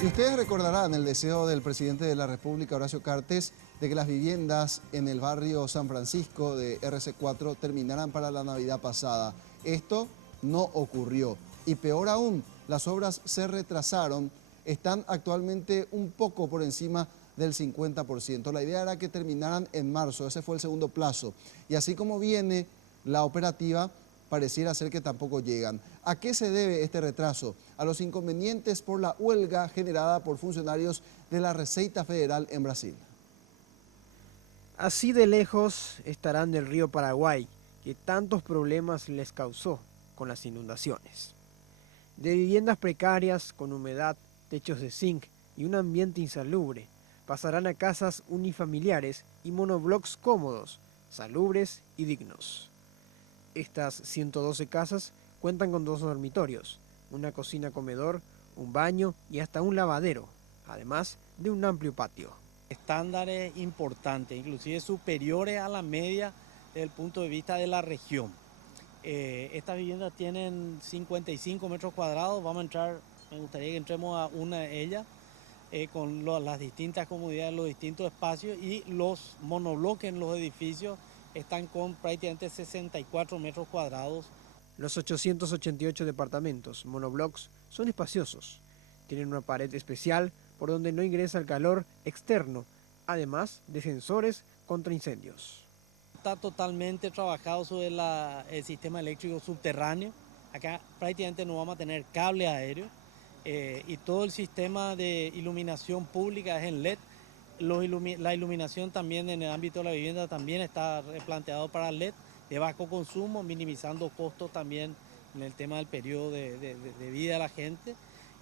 Y ustedes recordarán el deseo del presidente de la República, Horacio Cartes, de que las viviendas en el barrio San Francisco de RC4 terminaran para la Navidad pasada. Esto no ocurrió. Y peor aún, las obras se retrasaron, están actualmente un poco por encima del 50%. La idea era que terminaran en marzo, ese fue el segundo plazo. Y así como viene la operativa, pareciera ser que tampoco llegan. ¿A qué se debe este retraso? A los inconvenientes por la huelga generada por funcionarios de la Receita Federal en Brasil. Así de lejos estarán del río Paraguay, que tantos problemas les causó con las inundaciones. De viviendas precarias, con humedad, techos de zinc y un ambiente insalubre, pasarán a casas unifamiliares y monoblocks cómodos, salubres y dignos. Estas 112 casas cuentan con 2 dormitorios, una cocina-comedor, un baño y hasta un lavadero, además de un amplio patio. Estándares importantes, inclusive superiores a la media desde el punto de vista de la región. Estas viviendas tienen 55 metros cuadrados, me gustaría que entremos a una de ellas con las distintas comodidades, los distintos espacios, y los monobloques en los edificios están con prácticamente 64 metros cuadrados. Los 888 departamentos monoblocks son espaciosos. Tienen una pared especial por donde no ingresa el calor externo, además de sensores contra incendios. Está totalmente trabajado sobre el sistema eléctrico subterráneo. Acá prácticamente no vamos a tener cable aéreo y todo el sistema de iluminación pública es en LED. La iluminación también en el ámbito de la vivienda también está replanteado para LED de bajo consumo, minimizando costos también en el tema del periodo de vida de la gente,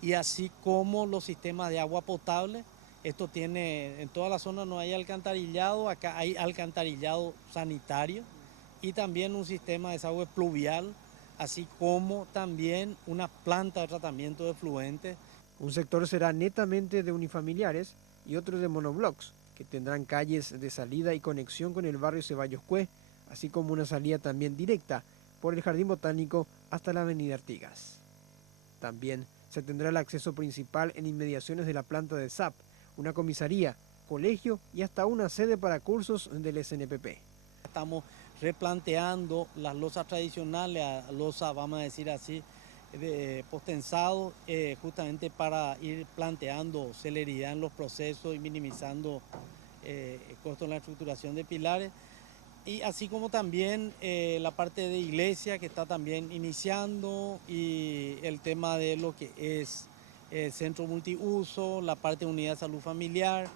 y así como los sistemas de agua potable. Esto tiene, en toda la zona no hay alcantarillado, acá hay alcantarillado sanitario y también un sistema de desagüe pluvial, así como también una planta de tratamiento de efluentes. Un sector será netamente de unifamiliares y otro de monoblocks, que tendrán calles de salida y conexión con el barrio Ceballos Cue, así como una salida también directa por el Jardín Botánico hasta la avenida Artigas. También se tendrá el acceso principal en inmediaciones de la planta de SAP, una comisaría, colegio y hasta una sede para cursos del SNPP. Estamos replanteando las losas tradicionales, losas, vamos a decir así, de postensado, justamente para ir planteando celeridad en los procesos y minimizando costos en la estructuración de pilares. Y así como también la parte de iglesia que está también iniciando, y el tema de lo que es el centro multiuso, la parte de unidad de salud familiar.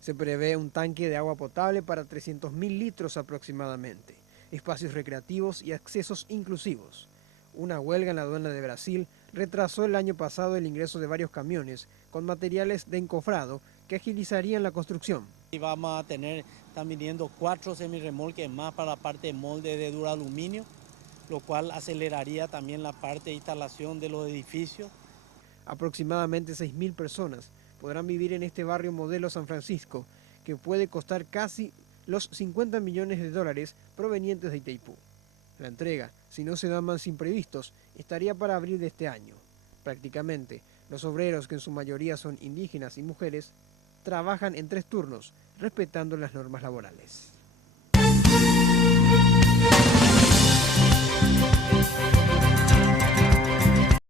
Se prevé un tanque de agua potable para 300.000 litros aproximadamente, espacios recreativos y accesos inclusivos. Una huelga en la aduana de Brasil retrasó el año pasado el ingreso de varios camiones con materiales de encofrado que agilizarían la construcción. Y vamos a tener, están viniendo 4 semirremolques más para la parte de molde de duraluminio, lo cual aceleraría también la parte de instalación de los edificios. Aproximadamente 6.000 personas podrán vivir en este barrio modelo San Francisco, que puede costar casi los 50 millones de dólares provenientes de Itaipú. La entrega, si no se dan más imprevistos, estaría para abril de este año. Prácticamente, los obreros, que en su mayoría son indígenas y mujeres, trabajan en 3 turnos, respetando las normas laborales.